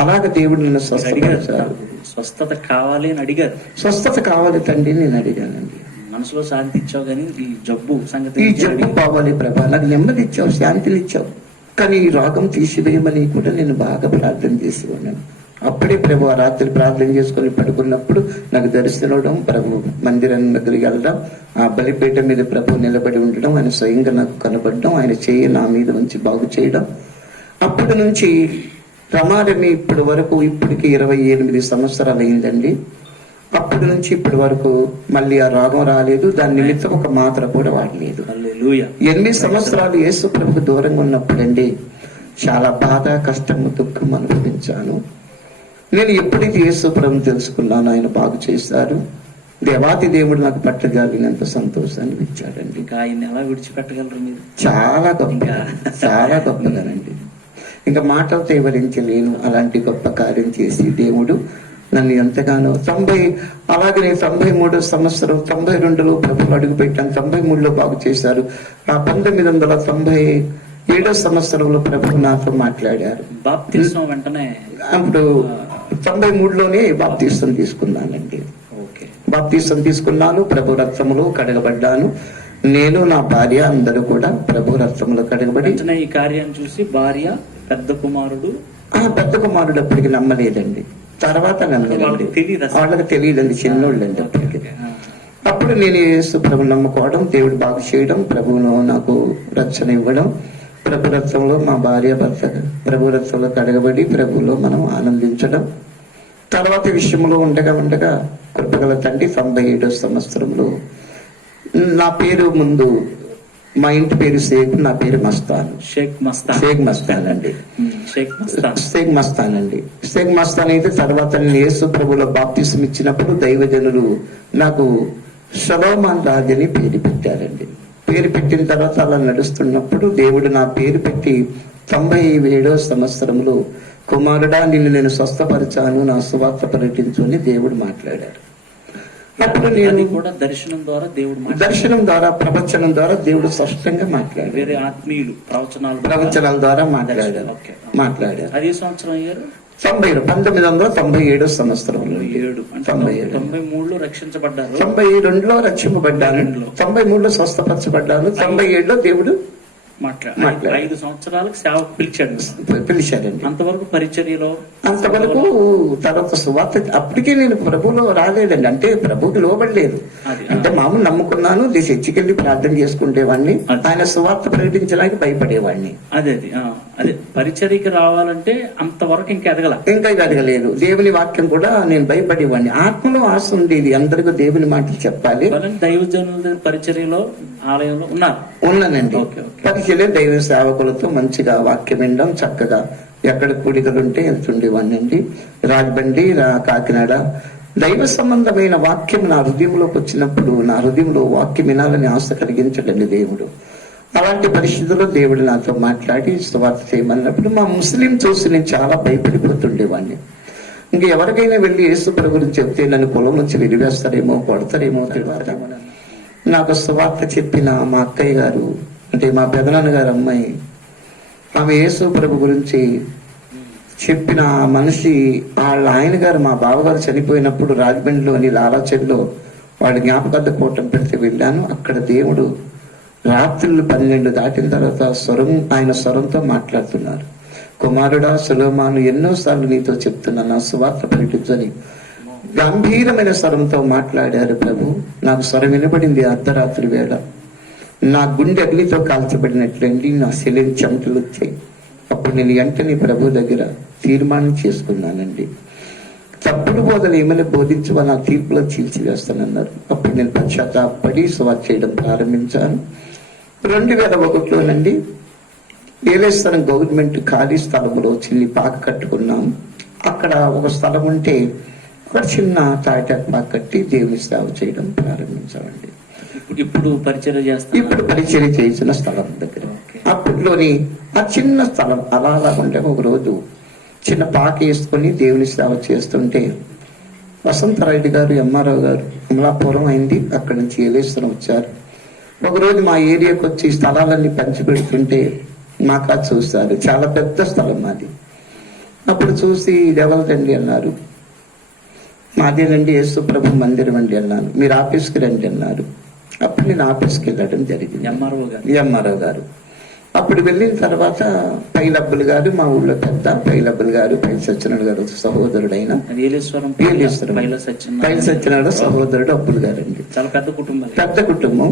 అలాగ దేవుడు నన్ను స్వస్థపరిచారు. స్వస్థత కావాలి అని అడిగారు. స్వస్థత కావాలి తండ్రి నేను అడిగానండి. మనసులో శాంతి ఇచ్చావు, కానీ ఈ జబ్బు సంగతి, ఈ జబ్బు కావాలి ప్రభా, నాకు నెమ్మది ఇచ్చావు, శాంతిని ఇచ్చావు, కానీ ఈ రోగం తీసివేయమని కూడా నేను బాగా ప్రార్థన చేసి ఉన్నాను. అప్పుడే ప్రభు ఆ రాత్రి ప్రార్థన చేసుకొని పడుకున్నప్పుడు నాకు దర్శనం, ప్రభు మందిరం దగ్గరికి వెళ్ళడం, ఆ బలిపీఠం మీద ప్రభు నిలబడి ఉండడం, ఆయన స్వయంగా నాకు కనబడడం, ఆయన చేయి నా మీద ఉంచి బాగు చేయడం. అప్పటి నుంచి రమారమి ఇప్పటి వరకు, ఇప్పటికి 28 సంవత్సరాలు అయిందండి. అప్పటి నుంచి ఇప్పటి వరకు మళ్ళీ ఆ రోగం రాలేదు. దాని నిమిత్తం ఒక మాత్ర కూడా వాడలేదు. 8 సంవత్సరాలు యేసు ప్రభుకు దూరంగా ఉన్నప్పుడండి చాలా బాధ, కష్టము, దుఃఖం అనుభవించాను. నేను ఎప్పుడైతే యేసు ప్రభుని తెలుసుకున్నాను, ఆయన బాగు చేశారు. దేవాతి దేవుడు నాకు పట్టగలిగినంత సంతోషాన్ని ఇచ్చాడండి. ఇంకా ఆయన ఎలా విడిచిపెట్టగలరు మీరు? చాలా గొప్పగా, చాలా గొప్పగానండి. ఇంకా మాటలతో వివరించలేను. అలాంటి గొప్ప కార్యం చేసి దేవుడు నన్ను ఎంతగానో అలాగే 93 సంవత్సరం 92లో ప్రభులు అడుగు పెట్టాను. 93లో బాగు చేశారు. ఆ 1997 సంవత్సరంలో ప్రభు నాతో మాట్లాడారు. బాప్తిస్మం వెంటనే అప్పుడు 93లోనే బాప్తిస్మం తీసుకున్నానండి. బాప్తిస్మం తీసుకున్నాను. ప్రభు రక్తములో కడగబడ్డాను. నేను, నా భార్య అందరూ కూడా ప్రభు రక్తములో కడగబడి. ఈ కార్యాన్ని చూసి భార్య, పెద్ద కుమారుడు అప్పటికి నమ్మలేదండి. తర్వాత నమ్మలేదండి. వాళ్ళకి తెలియదండి, చిన్నోళ్ళండి అప్పటికి. అప్పుడు నేను యేసు ప్రభు నమ్ముకోవడం, దేవుడు బాగు చేయడం, ప్రభువును నాకు రక్షణ ఇవ్వడం, ప్రభు రక్తంలో మా భార్య భర్త ప్రభు రక్తంలో కడగబడి ప్రభువులో మనం ఆనందించడం. తర్వాత విషయంలో ఉండగా కృపగల తండ్రి 97 సంవత్సరంలో నా పేరు ముందు, మా ఇంటి పేరు షేక్, నా పేరు మస్తాన్. షేక్ మస్తాన్ అండి. షేక్ మస్తాన్ అయితే తర్వాత నేను యేసు ప్రభులో బాప్తిసం ఇచ్చినప్పుడు దైవజనులు నాకు సొలొమోన్ రాజు అని పేరు పెట్టారండి. పేరు పెట్టిన తర్వాత అలా నడుస్తున్నప్పుడు దేవుడు నా పేరు పెట్టి 97 సంవత్సరంలో కుమారుడా నిన్ను నేను స్వస్థపరిచాను, నా సువార్త పర్యటించు అని దేవుడు మాట్లాడారు. అప్పుడు నేను కూడా దర్శనం ద్వారా ప్రవచనం ద్వారా దేవుడు స్పష్టంగా మాట్లాడారు. వేరే ఆత్మీయులు ప్రవచనాల ద్వారా మాట్లాడారు. అది సంవత్సరం అయ్యారు 1997 సంవత్సరంలో 93లో రక్షించబడ్డారు. 92లో రక్షింపబడ్డాను. 93లో స్వస్థపరచబడ్డాను. 97లో దేవుడు 5 సంవత్సరాలకు సేవకు పిలిచాడండి. అంతవరకు పరిచర్యలో, అంతవరకు తర్వాత సువార్త అప్పటికే నేను ప్రభువులో రాలేదండి. అంటే ప్రభువుకి లోబడలేదు. అంటే మామూలు నమ్ముకున్నాను, చర్చికెళ్ళి ప్రార్థన చేసుకుంటేవాడిని, ఆయన సువార్త ప్రకటించడానికి భయపడేవాడిని. అదే పరిచర్యకి రావాలంటే అంతవరకు ఇంకా ఎదగలేదు. దేవుని వాక్యం కూడా నేను భయపడేవాడిని. ఆత్మలో ఆశ ఉండేది, అందరికీ దేవుని మాటలు చెప్పాలి. దైవజనుల పరిచర్యలో ఆలయంలో ఉన్నానండి. పరిచర్య దైవ సేవకులతో మంచిగా వాక్యం వినడం, చక్కగా ఎక్కడ కూడికలుంటే వెళ్తుండేవాడిని అండి. రాజబండి, కాకినాడ దైవ సంబంధమైన వాక్యం నా హృదయంలోకి వచ్చినప్పుడు నా హృదయంలో వాక్యం వినాలని ఆశ కలిగించడండి దేవుడు. అలాంటి పరిస్థితుల్లో దేవుడు నాతో మాట్లాడి సువార్త చేయమన్నప్పుడు మా ముస్లిం చూసి నేను చాలా భయపడిపోతుండేవాడిని. ఇంక ఎవరికైనా వెళ్ళి యేసు ప్రభు గురించి చెప్తే నన్ను కులం నుంచి వెలివేస్తారేమో, కొడతారేమో తెలియదు. నాకు సువార్త చెప్పిన మా అక్కయ్య గారు, అంటే మా పెదనాన్న గారు అమ్మాయి, ఆమె యేసు ప్రభు గురించి చెప్పిన మనిషి వాళ్ళ ఆయన గారు, మా బావగారు చనిపోయినప్పుడు రాజమండ్రిలోని లాలాచెల్లో వాళ్ళ జ్ఞాపకార్థ కూటం పెడితే వెళ్ళాను. అక్కడ దేవుడు రాత్రులు 12 దాటిన తర్వాత ఆయన స్వరంతో మాట్లాడుతున్నారు. కుమారుడా సొలొమోను ఎన్నోసార్లు నీతో చెప్తున్నా నా సువార్త ప్రకటించని గంభీరమైన స్వరంతో మాట్లాడారు ప్రభు. నాకు స్వరం వినబడింది అర్ధరాత్రి వేళ. నా గుండె అగ్నితో కాల్చబడినట్లండి, నా శరీరం చెమటలు వచ్చాయి. అప్పుడు నేను వెంటనే ప్రభు దగ్గర తీర్మానం చేసుకున్నానండి, తప్పుడు బోధలు ఏమైనా బోధించవా నా తీర్పులో చీల్చివేస్తానన్నారు. అప్పుడు నేను పశ్చాత్తాపడి సువార్త చేయడం ప్రారంభించాను. 2001లోనండి ఏలేశ్వరం గవర్నమెంట్ ఖాళీ స్థలంలో చిన్ని పాక కట్టుకున్నాం. అక్కడ ఒక స్థలం ఉంటే ఒక చిన్న తాటాకు పాక కట్టి దేవుని సేవ చేయడం ప్రారంభించామండి. ఇప్పుడు పరిచర్య చేసిన స్థలం దగ్గర అప్పట్లోని ఆ చిన్న స్థలం అలా ఉంటే ఒక రోజు చిన్న పాక వేసుకొని దేవుని సేవ చేస్తుంటే వసంతరాయుడు గారు, ఎంఆర్ఓ గారు అమలాపురం అయింది, అక్కడి నుంచి ఏలేశ్వరం వచ్చారు. ఒకరోజు మా ఏరియాకి వచ్చి స్థలాలన్నీ పంచిపెడుతుంటే మాకు చూస్తారు. చాలా పెద్ద స్థలం మాది. అప్పుడు చూసి ఇది ఎవరిదండి అన్నారు. మాదేనండి యేసు ప్రభు మందిరం అండి అన్నాను. మీరు ఆఫీస్కి రండి అన్నారు. అప్పుడు నేను ఆఫీస్కి వెళ్ళడం జరిగింది. ఎంఆర్ఓ గారు అప్పుడు వెళ్ళిన తర్వాత పైలబ్బులు గారు, మా ఊళ్ళో పెద్ద పైలబ్బులు గారు, పై సత్యనారాయణ గారు సహోదరుడైన ఏలేశ్వరం ఏలేశ్వరం పై సత్యనారాయణ సహోదరుడు అబ్బులు గారండి. చాలా పెద్ద కుటుంబం. పెద్ద కుటుంబం.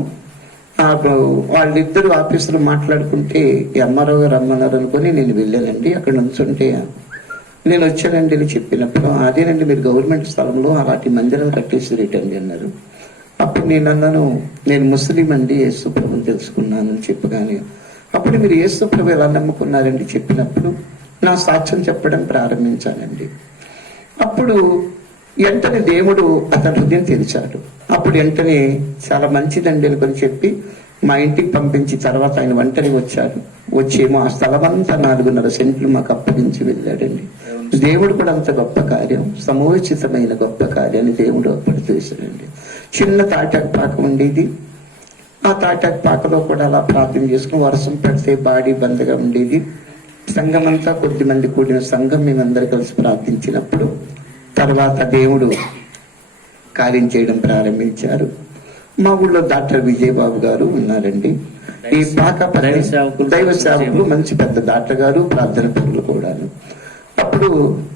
వాళ్ళిద్దరు ఆఫీసులో మాట్లాడుకుంటే ఈ అమ్మారావు గారు రమ్మన్నారు అనుకుని నేను వెళ్ళానండి. అక్కడ నుంచుంటే నేను వచ్చానండి అని చెప్పినప్పుడు, అదేనండి మీరు గవర్నమెంట్ స్థలంలో అలాంటి మందిరం కట్టేసి రేటండి అన్నారు. అప్పుడు నేను అన్నాను, నేను ముస్లిం అండి, యేసు ప్రభుని తెలుసుకున్నాను అని చెప్పగానే, అప్పుడు మీరు యేసు ప్రభు ఎలా నమ్ముకున్నారండి చెప్పినప్పుడు నా సాక్ష్యం చెప్పడం ప్రారంభించానండి. అప్పుడు వెంటనే దేవుడు అతని హృదయం తెరిచాడు. అప్పుడు వెంటనే చాలా మంచిదండి అనుకొని చెప్పి మా ఇంటికి పంపించి తర్వాత ఆయన వెంటనే వచ్చాడు. వచ్చేమో ఆ స్థలం అంతా 4.5 సెంట్లు మాకు అప్పగించి వెళ్ళాడండి. దేవుడు కూడా అంత గొప్ప కార్యం, సమోచితమైన గొప్ప కార్యాన్ని దేవుడు అప్పుడు చేశాడండి. చిన్న తాటాకు పాక ఉండేది. ఆ తాటాకు పాకలో కూడా అలా ప్రార్థన చేసుకుని వర్షం పడితే బాడీ బందగా ఉండేది. సంఘం అంతా కొద్ది మంది కూడిన సంఘం మేమందరూ కలిసి ప్రార్థించినప్పుడు తర్వాత దేవుడు కార్యం చేయడం ప్రారంభించారు. మా ఊళ్ళో డాక్టర్ విజయబాబు గారు ఉన్నారండి. ఈ పాక దైవ సేవకులు మంచి పెద్ద డాక్టర్ గారు, ప్రార్థన పనులు కూడాను. అప్పుడు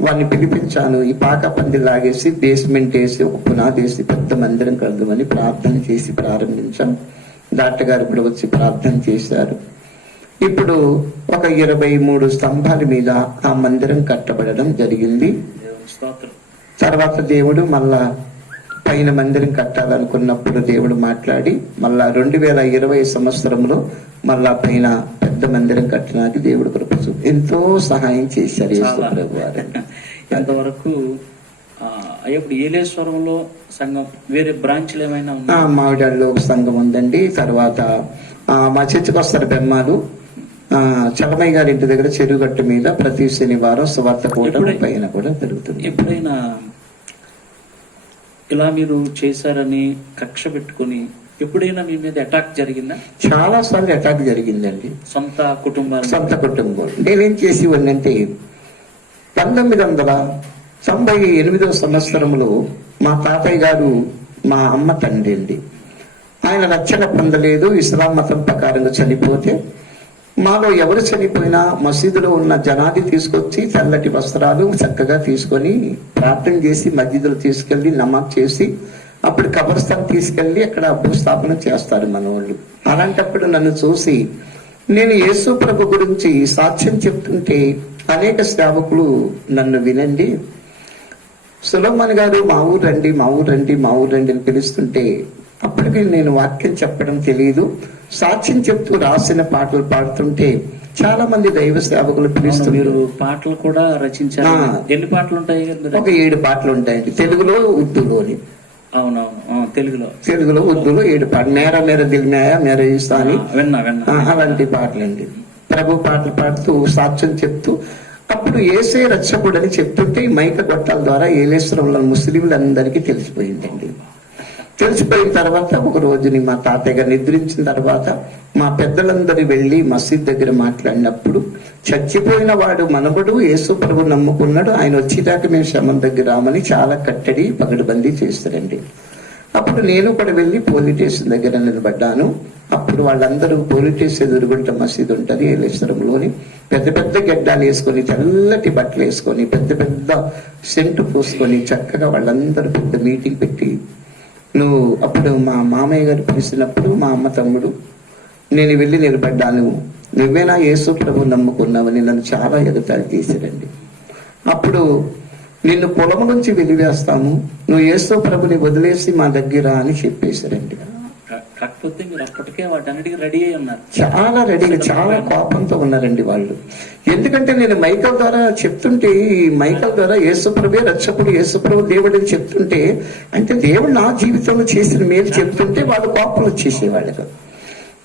వాడిని పిలిపించాను. ఈ పాక పంది లాగేసి బేస్మెంట్ వేసి ఒక పునాది వేసి పెద్ద మందిరం కడదామని ప్రార్థన చేసి ప్రారంభించాం. డాక్టర్ గారు కూడా వచ్చి ప్రార్థన చేశారు. ఇప్పుడు ఒక 23 స్తంభాల మీద ఆ మందిరం కట్టబడడం జరిగింది. తర్వాత దేవుడు మళ్ళా పైన మందిరం కట్టాలనుకున్నప్పుడు దేవుడు మాట్లాడి మళ్ళా 2020 సంవత్సరంలో మళ్ళా పైన పెద్ద మందిరం కట్టడానికి దేవుడు కృపచు ఎంతో సహాయం చేశారు యేసు ప్రభు వారు. ఎంతవరకు ఇప్పుడు ఏలేశ్వరంలో సంఘం వేరే బ్రాంచ్లు ఏమైనా ఉన్నా? మావిడాల్లో ఒక సంఘం ఉందండి. తర్వాత మా చర్చికి వస్తారు బెమ్మాలు. చలమయ్య గారి ఇంటి దగ్గర చెరువుగట్టు మీద ప్రతి శనివారం సువార్త కూటం పైన కూడా జరుగుతుంది. ఎప్పుడైనా ఇలా మీరు చేశారని కక్ష పెట్టుకుని ఎప్పుడైనా మీ మీద అటాక్ జరిగిందా? చాలా సార్లు అటాక్ జరిగిందండి. సొంత కుటుంబం. నేనేం చేసేవాడినంటే 1998 సంవత్సరంలో మా తాతయ్య గారు మా అమ్మ తండ్రి అండి. ఆయన రక్షణ పొందలేదు, ఇస్లాం మతం ప్రకారంగా చనిపోతే మాలో ఎవరు చనిపోయినా మసీదులో ఉన్న జనాది తీసుకొచ్చి తెల్లటి వస్త్రాలు చక్కగా తీసుకొని ప్రార్థన చేసి మస్జిదులు తీసుకెళ్లి నమాజ్ చేసి అప్పుడు కబర్స్థాన్ తీసుకెళ్లి అక్కడ భూస్థాపన చేస్తారు మన వాళ్ళు. అలాంటప్పుడు నన్ను చూసి నేను యేసు ప్రభు గురించి సాక్ష్యం చెప్తుంటే అనేక సేవకులు నన్ను వినండి, సులైమాన్ గారు మా ఊరు రండి, మా ఊరు రండి, మా ఊరు రండి అని పిలుస్తుంటే అప్పటికి నేను వాక్యం చెప్పడం తెలియదు, సాక్ష్యం చెప్తూ రాసిన పాటలు పాడుతుంటే చాలా మంది దైవ సేవకులు పిలుస్తున్నారు. పాటలు కూడా రచించారు. ఎన్ని పాటలు ఉంటాయి? ఒక 7 పాటలు ఉంటాయండి, తెలుగులో ఉర్దూలోని. అవునవును, తెలుగులో ఉర్దూలో 7 పాటలు. మేరా మేరా దిల్ మేరా మేరా ఇస్తాని అలాంటి పాటలండి. ప్రభు పాటలు పాడుతూ సాక్ష్యం చెప్తూ అప్పుడు ఏసే రక్షకుడు అని చెప్తుంటే ఈ మైక గొట్టాల ద్వారా ఏలేశ్వరంలో ముస్లింలందరికీ తెలిసిపోయిందండి. తెలిసిపోయిన తర్వాత ఒక రోజుని మా తాతయ్య గారు నిద్రించిన తర్వాత మా పెద్దలందరూ వెళ్లి మసీద్ దగ్గర మాట్లాడినప్పుడు చచ్చిపోయిన వాడు మనవడు యేసు ప్రభు నమ్ముకున్నాడు, ఆయన వచ్చేదాకా మేము శమం దగ్గర రామని చాలా కట్టడి పగడబందీ చేస్తారండి. అప్పుడు నేను కూడా వెళ్లి పోలీస్ స్టేషన్ దగ్గర నిలబడ్డాను. అప్పుడు వాళ్ళందరూ పోలీస్ స్టేషన్ ఎదురుగుంట మసీదు ఉంటుంది ఏలేశ్వరంలోని. పెద్ద పెద్ద గెడ్డాలు వేసుకొని తెల్లటి బట్టలు వేసుకొని పెద్ద పెద్ద సెంటు పూసుకొని చక్కగా వాళ్ళందరూ పెద్ద మీటింగ్ పెట్టి నువ్వు అప్పుడు మా మామయ్య గారు పిలిచినప్పుడు మా అమ్మ తమ్ముడు నేను వెళ్ళి నిలబడ్డాను. నువ్వేనా యేసు ప్రభు నమ్ముకున్నావని నన్ను చాలా ఎగతాళి చేశారండి. అప్పుడు నిన్ను పొలం నుంచి వెలివేస్తాము, నువ్వు యేసు ప్రభుని వదిలేసి మా దగ్గర అని చెప్పేశారండి. కాకపోతే మీరు అప్పటికే వాటన్నిటికీ రెడీ అయి ఉన్నారు. చాలా రెడీగా చాలా కోపంతో ఉన్నారండి వాళ్ళు. ఎందుకంటే నేను మైకల్ ద్వారా చెప్తుంటే ఈ మైకల్ ద్వారా యేసుప్రభే రక్షకుడు, యేసుప్రభు దేవుడు అని చెప్తుంటే అంటే దేవుడు నా జీవితంలో చేసిన మేలు చెప్తుంటే వాళ్ళు కోపం వచ్చేసేవాళ్ళు.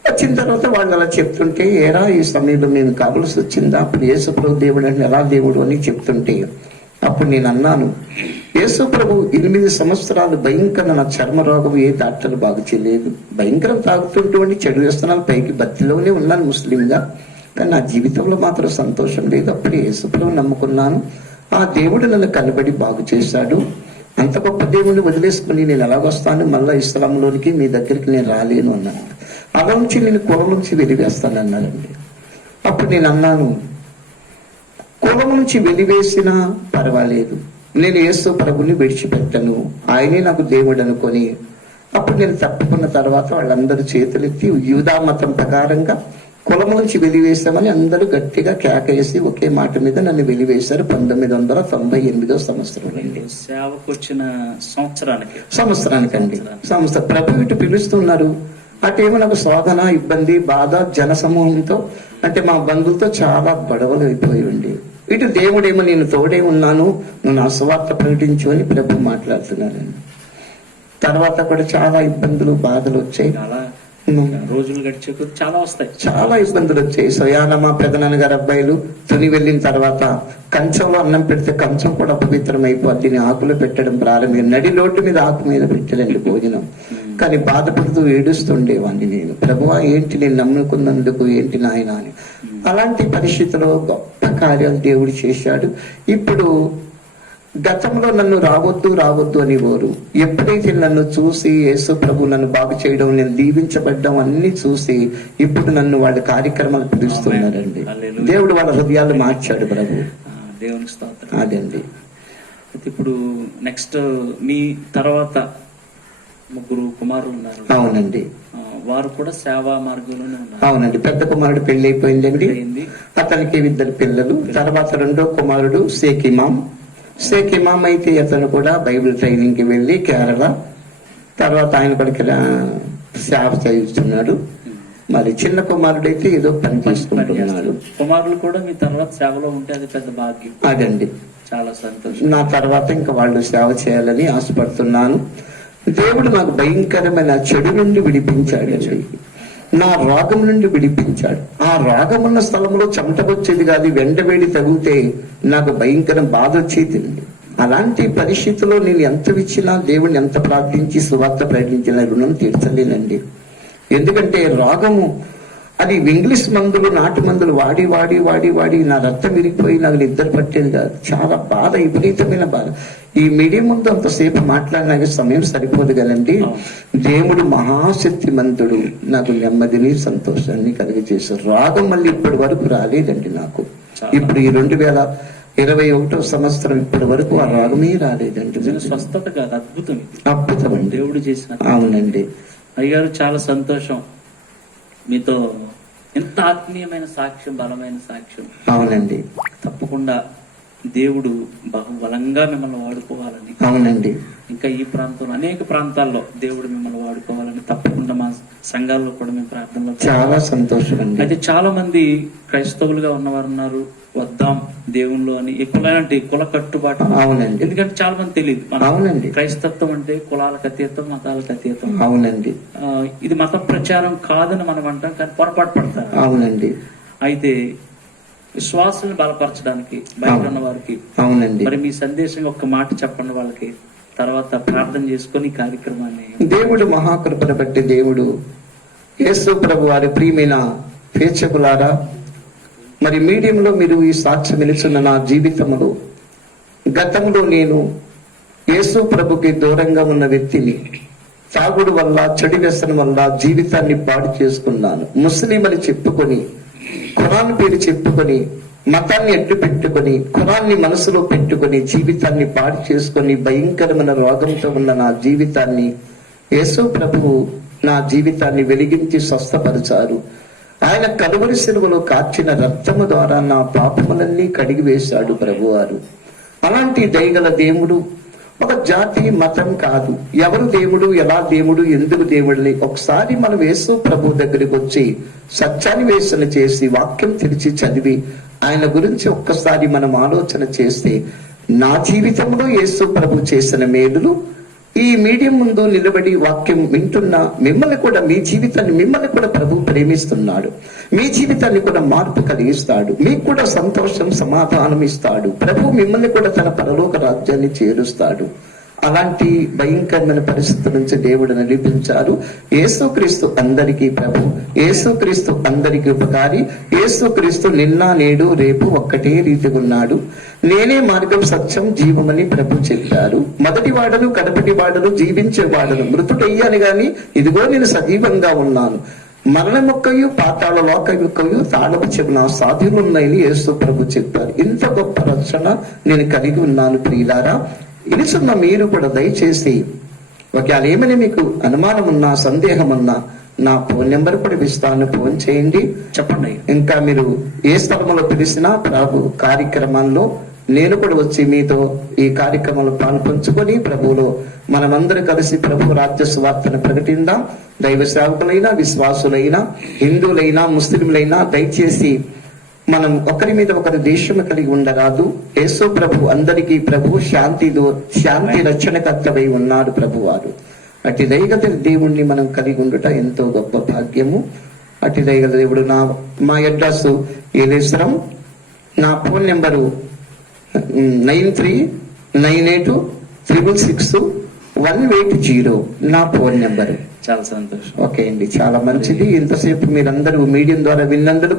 వచ్చిన తర్వాత వాళ్ళు అలా చెప్తుంటే ఏరా ఈ సమయంలో నేను కావలసి వచ్చిందా, అప్పుడు యేసుప్రభు దేవుడు అంటే ఎలా దేవుడు అని చెప్తుంటే అప్పుడు నేను అన్నాను, యేసు ప్రభు 8 సంవత్సరాలు భయంకర నా చర్మ రోగం ఏ డాక్టర్ బాగు చేయలేదు, భయంకరం తాగుతుంటువంటి చెడు వ్యసనాలు పైకి బతిలోనే ఉన్నాను ముస్లింగా, కానీ నా జీవితంలో మాత్రం సంతోషం లేదు. అప్పుడే యేసు ప్రభు నమ్ముకున్నాను, ఆ దేవుడు నన్ను కనబడి బాగు చేశాడు, అంత గొప్ప దేవుడిని వదిలేసుకుని నేను ఎలాగొస్తాను మళ్ళా ఇస్లాంలోనికి మీ దగ్గరికి నేను రాలేను అన్నాను. అలా నుంచి నేను కులం నుంచి వెలివేస్తానన్నానండి. అప్పుడు నేను అన్నాను, కులం నుంచి వెలివేసినా పర్వాలేదు, నేను యేసు ప్రభుని విడిచిపెట్టను, ఆయనే నాకు దేవుడు అనుకొని అప్పుడు నేను తప్పుకున్న తర్వాత వాళ్ళందరూ చేతులెత్తి యూదా మతం ప్రకారంగా కులం నుంచి వెలివేశామని అందరూ గట్టిగా కేకేసి ఒకే మాట మీద నన్ను వెలివేశారు. 1998 సంవత్సరం సేవకు వచ్చిన సంవత్సరానికండి. ప్రభు ఇటు పిలుస్తున్నారు. అటేమో నాకు శోధన, ఇబ్బంది, బాధ, జన సమూహంతో అంటే మా బంధువులతో చాలా గొడవలు అయిపోయి ఉండి, ఇటు దేవుడేమో నేను తోడే ఉన్నాను, నువ్వు నా సువార్త ప్రకటించు అని ప్రభు మాట్లాడుతున్నారండి. తర్వాత కూడా చాలా ఇబ్బందులు, బాధలు వచ్చాయి. రోజులు గడిచే చాలా వస్తాయి, చాలా ఇబ్బందులు వచ్చాయి. స్వయాన మా పెదనాన్న గారి అబ్బాయిలు తుని వెళ్ళిన తర్వాత కంచంలో అన్నం పెడితే కంచం కూడా అపవిత్రం అయిపోద్ది, ఆకులు పెట్టడం ప్రారంభం. నడి రోడ్డు మీద ఆకు మీద పెట్టాలండి భోజనం. కానీ బాధపడుతూ ఏడుస్తుండేవాడిని నేను, ప్రభువా ఏంటి నేను నమ్ముకున్నందుకు ఏంటి నాయన అని. అలాంటి పరిస్థితిలో గొప్ప కార్యాలు దేవుడు చేశాడు. ఇప్పుడు గతంలో నన్ను రావద్దు అనేవారు, ఎప్పుడైతే నన్ను చూసి యేసు ప్రభు నన్ను బాగు చేయడం, నేను దీవించబడ్డం అన్ని చూసి ఇప్పుడు నన్ను వాళ్ళ కార్యక్రమాలు పిలుస్తున్నారండి. దేవుడు వాళ్ళ హృదయాలు మార్చాడు ప్రభు. దేవునికి స్తోత్రం. అదండి. ఇప్పుడు నెక్స్ట్ మీ తర్వాత 3 కుమారులు ఉన్నారు. అవునండి. వారు కూడా సేవా మార్గంలోనే ఉన్నారు. అవునండి. పెద్ద కుమారుడు పెళ్లి అయిపోయిందండి, అతనికి 2 పిల్లలు. తర్వాత రెండో కుమారుడు షేక్ ఇమాం అయితే అతను కూడా బైబిల్ ట్రైనింగ్ కి వెళ్ళి కేరళ, తర్వాత ఆయన కూడా సేవ చేస్తున్నాడు. మరి చిన్న కుమారుడు అయితే ఏదో పని చేసుకుంటున్నాడు. కుమారులు కూడా మీ తర్వాత సేవలో ఉంటే అది పెద్ద భాగ్యం. అదండి, చాలా సంతోషం. నా తర్వాత ఇంకా వాళ్ళు సేవ చేయాలని ఆశపడుతున్నాను. దేవుడు నాకు భయంకరమైన చెడు నుండి విడిపించాడండి, నా రోగం నుండి విడిపించాడు. ఆ రోగం ఉన్న స్థలంలో చెమట వచ్చేది కాదు, వెంటవేడి తగిలితే నాకు భయంకర బాధ వచ్చేది. అలాంటి పరిస్థితిలో నేను ఎంత ఇచ్చినా, దేవుడిని ఎంత ప్రార్థించి సువార్త ప్రకటించినా రుణం తీర్చలేనండి. ఎందుకంటే రోగము అది ఇంగ్లీష్ మందులు, నాటు మందులు వాడి వాడి వాడి వాడి నా రక్తం విరిగిపోయి నాకు నిద్ర పట్టేది కాదు. చాలా బాధ, విపరీతమైన బాధ. ఈ మీడియం ముందు అంతసేపు మాట్లాడినాక సమయం సరిపోదు కదండి. దేవుడు మహాశక్తిమంతుడు నాకు నెమ్మదిని సంతోషాన్ని కలిగజేశారు. రోగం మళ్ళీ ఇప్పటి వరకు రాలేదండి నాకు. ఇప్పుడు ఈ 2021 సంవత్సరం ఇప్పటి వరకు ఆ రోగమే రాలేదండి. స్వస్థత కాదు, అద్భుతం, అద్భుతం అండి దేవుడు చేసిన. అవునండి అయ్యారు, చాలా సంతోషం మీతో ఎంత ఆత్మీయమైన సాక్ష్యం, బలమైన సాక్ష్యం. అవునండి. తప్పకుండా దేవుడు బహుబలంగా మిమ్మల్ని వాడుకోవాలని, అవునండి, ఇంకా ఈ ప్రాంతంలో అనేక ప్రాంతాల్లో దేవుడు మిమ్మల్ని వాడుకోవాలని తప్పకుండా మా సంఘాల్లో కూడా మేము ప్రార్థనలో. చాలా సంతోషం అండి. అయితే చాలా మంది క్రైస్తవులుగా ఉన్నవారు ఉన్నారు, వద్దాం దేవుళ్ళు అని ఎలాంటి కుల కట్టుబాటు. అవునండి. ఎందుకంటే చాలా మంది తెలియదు. అవునండి. క్రైస్తత్వం అంటే కులాలకు అతీతం, మతాలకు అతీతం. అవునండి. ఇది మత ప్రచారం కాదని మనం అంటాం, కానీ పొరపాటు పడతారు. అవునండి. అయితే విశ్వాసాన్ని బలపరచడానికి బయట ఉన్న వారికి, అవునండి, మరి మీ సందేశం ఒక్క మాట చెప్పండి వాళ్ళకి, తర్వాత ప్రార్థన చేసుకుని కార్యక్రమాన్ని. దేవుడు మహాకృపను బట్టి దేవుడు యేసు ప్రభు వారి ప్రియమైన ప్రేక్షకులారా, మరి మీడియంలో మీరు ఈ సాక్ష్యం నిలుచున్న నా జీవితంలో, గతంలో నేను యేసు ప్రభుకి దూరంగా ఉన్న వ్యక్తిని, తాగుడు వల్ల, చెడు వ్యసనం వల్ల జీవితాన్ని పాడు చేసుకున్నాను. ముస్లిం అని చెప్పుకొని, ఖురాన్ పేరు చెప్పుకొని, మతాన్ని అడ్డు పెట్టుకొని, ఖురాన్ని మనసులో పెట్టుకొని జీవితాన్ని పాడు చేసుకొని భయంకరమైన రోగంతో ఉన్న నా జీవితాన్ని యేసు ప్రభువు నా జీవితాన్ని వెలిగించి స్వస్థపరిచారు. ఆయన కలువరి శిలువలో కార్చిన రక్తము ద్వారా నా పాపములన్నీ కడిగి వేశాడు ప్రభువారు. అలాంటి దయగల దేవుడు ఒక జాతి, మతం కాదు. ఎవరు దేవుడు, ఎలా దేవుడు, ఎందుకు దేవుడిని ఒకసారి మనం యేసు ప్రభు దగ్గరికి వచ్చి సత్యాన్వేషణ చేసి వాక్యం తెరిచి చదివి ఆయన గురించి ఒక్కసారి మనం ఆలోచన చేస్తే, నా జీవితంలో యేసు ప్రభు చేసిన మేలులు ఈ మీడియం ముందు నిలబడి వాక్యం వింటున్న మిమ్మల్ని కూడా, మీ జీవితాన్ని, మిమ్మల్ని కూడా ప్రభు ప్రేమిస్తున్నాడు. మీ జీవితాన్ని కూడా మార్పు కలిగిస్తాడు. మీకు కూడా సంతోషం, సమాధానం ఇస్తాడు. ప్రభు మిమ్మల్ని కూడా తన పరలోక రాజ్యాన్ని చేరుస్తాడు. అలాంటి భయంకరమైన పరిస్థితుల నుంచి దేవుడు నడిపించారు. యేసుక్రీస్తు అందరికీ ప్రభు, యేసుక్రీస్తు అందరికీ ఉపకారి, యేసుక్రీస్తు నిన్న, నేడు, రేపు ఒక్కటే రీతిగా ఉన్నాడు. నేనే మార్గం, సత్యం, జీవమని ప్రభు చెప్పారు. మొదటి వాడను, కడపటి వాడను, జీవించే వాడను, మృతుడయ్యాను గాని ఇదిగో నేను సజీవంగా ఉన్నాను. మరణమొక్కయు పాతాళ లోకయొక్కయు తాళపు చెవున సాధులున్నాయని యేసు ప్రభు చెప్పారు. ఇంత గొప్ప రక్షణ నేను కలిగి ఉన్నాను ప్రియులారా. ఇరుచున్న మీరు కూడా దయచేసి ఒకవేళ ఏమైనా మీకు అనుమానం ఉన్నా, సందేహం ఉన్నా, నా ఫోన్ నెంబర్ కూడా ఇస్తాను, ఫోన్ చేయండి, చెప్పండి. ఇంకా మీరు ఏ స్థలంలో పిలిచినా ప్రభు కార్యక్రమాల్లో నేను కూడా వచ్చి మీతో ఈ కార్యక్రమంలో పాల్పంచుకొని ప్రభువులో మనమందరం కలిసి ప్రభు రాజ్య సువార్తను ప్రకటిద్దాం. దైవ సేవకులైనా, విశ్వాసులైనా, హిందువులైనా, ముస్లింలైనా దయచేసి మనం ఒకరి మీద ఒకరి దేశం కలిగి ఉండరాదు. యేసు ప్రభు అందరికీ ప్రభు శాంతి రక్షణకర్తవై ఉన్నాడు ప్రభు వారు. అట్టి దైగత దేవుణ్ణి మనం కలిగి ఉండుట ఎంతో గొప్ప భాగ్యము. అట్టి దైగత దేవుడు మా అడ్రస్ ఏలేశ్వరం. నా ఫోన్ నెంబరు 9398666180 నా ఫోన్ నెంబరు. చాలా సంతోషం. ఓకే అండి, చాలా మంచిది. ఇంతసేపు మీరందరూ మీడియం ద్వారా విన్నందుకు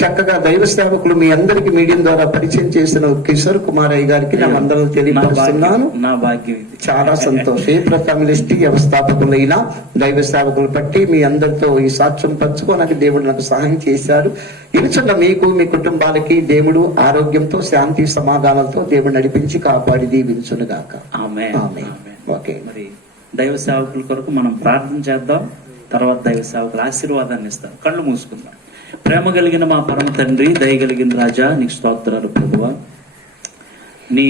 చక్కగా దైవ సేవకులు మీ అందరికి మీడియం ద్వారా పరిచయం చేసిన కిషోర్ కుమారయ్య గారికి నా వందనాలు తెలియపరుస్తున్నాను. నా భాగ్యం ఇది. చాలా సంతోషం. ఏ ప్రథమిలిస్టి వ్యవస్థాపకులైన దైవ సేవకులు బట్టి మీ అందరితో ఈ సాక్ష్యం పంచుకోవడానికి దేవుడు నాకు సహాయం చేశారు. ఇరుచున్న మీకు, మీ కుటుంబాలకి దేవుడు ఆరోగ్యంతో, శాంతి సమాధానాలతో దేవుడు నడిపించి కాపాడి దీవించునుగాక. ఆమేన్. ఆమేన్. ఓకే, మరి దైవ సేవకుల కొరకు మనం ప్రార్థన చేద్దాం. తర్వాత దైవ సేవకుల ఆశీర్వాదాన్ని ఇస్తాం. కళ్ళు మూసుకుందాం. ప్రేమ కలిగిన మా పరమ తండ్రి, దయగలిగిన రాజా, నీకు స్తోత్రాలు ప్రభువా. నీ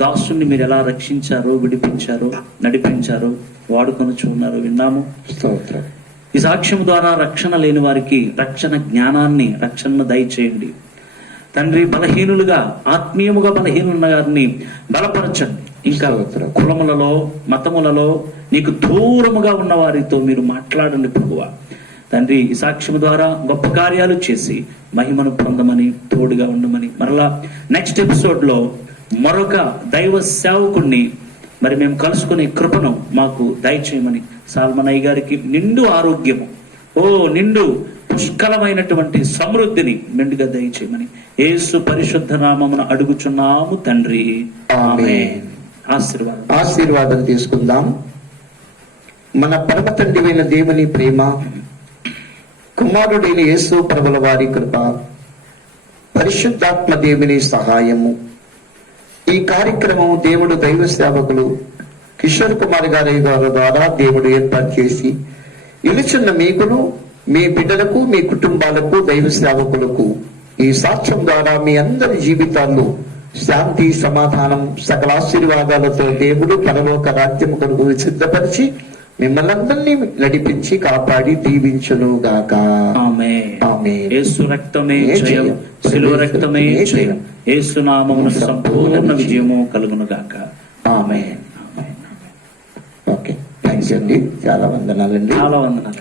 దాసుని మీరు ఎలా రక్షించారో, విడిపించారో, నడిపించారో, వాడుకొని చూన్నారు, విన్నాము. స్తోత్రం. ఈ సాక్ష్యం ద్వారా రక్షణ లేని వారికి రక్షణ జ్ఞానాన్ని, రక్షణను దయచేయండి తండ్రి. బలహీనులుగా, ఆత్మీయముగా బలహీనున్న వారిని బలపరచండి. ఇంకా కులములలో, మతములలో నీకు దూరముగా ఉన్న వారితో మీరు మాట్లాడండి ప్రభువా. తండ్రి, ఈ సాక్ష్యం ద్వారా గొప్ప కార్యాలు చేసి మహిమను పొందమని, తోడుగా ఉండమని, మరలా నెక్స్ట్ ఎపిసోడ్ లో మరొక దైవ సేవకుణ్ణి మరి మేము కలుసుకునే కృపను మాకు దయచేయమని, సాల్మనయ్య గారికి నిండు ఆరోగ్యము, నిండు పుష్కలమైనటువంటి సమృద్ధిని మెండుగా దయచేయమని యేసు పరిశుద్ధ నామమున అడుగుచున్నాము తండ్రి. ఆమేన్. ఆశీర్వాదం తీసుకుందాం. మన పరమ తండ్రివైన దేవుని ప్రేమ, కుమారుడైన యేసు ప్రభుల వారి కృప, పరిశుద్ధాత్మ దేవుని సహాయము, ఈ కార్యక్రమం దేవుడు దైవ సేవకులు కిషోర్ కుమార్ గారి ద్వారా దేవుడు ఏర్పాటు చేసి ఇలుచున్న మీకును, మీ బిడ్డలకు, మీ కుటుంబాలకు, దైవ సేవకులకు ఈ సాక్ష్యం ద్వారా మీ అందరి జీవితాల్లో శాంతి, సమాధానం, సకల ఆశీర్వాదాలతో దేవుడు పరలోక రాజ్యం కొరకు సిద్ధపరిచి మిమ్మల్ని అందరినీ నడిపించి కాపాడి దీవించును గాక. ఆమేన్. యేసు రక్తమే జయం, శిలువ రక్తమే జయం. యేసు నామమున సంపూర్ణ విజయము కలుగును గాక. ఆమేన్. ఓకే, థాంక్స్ అండి. చాలా వందనాలండి. చాలా వందనాలు.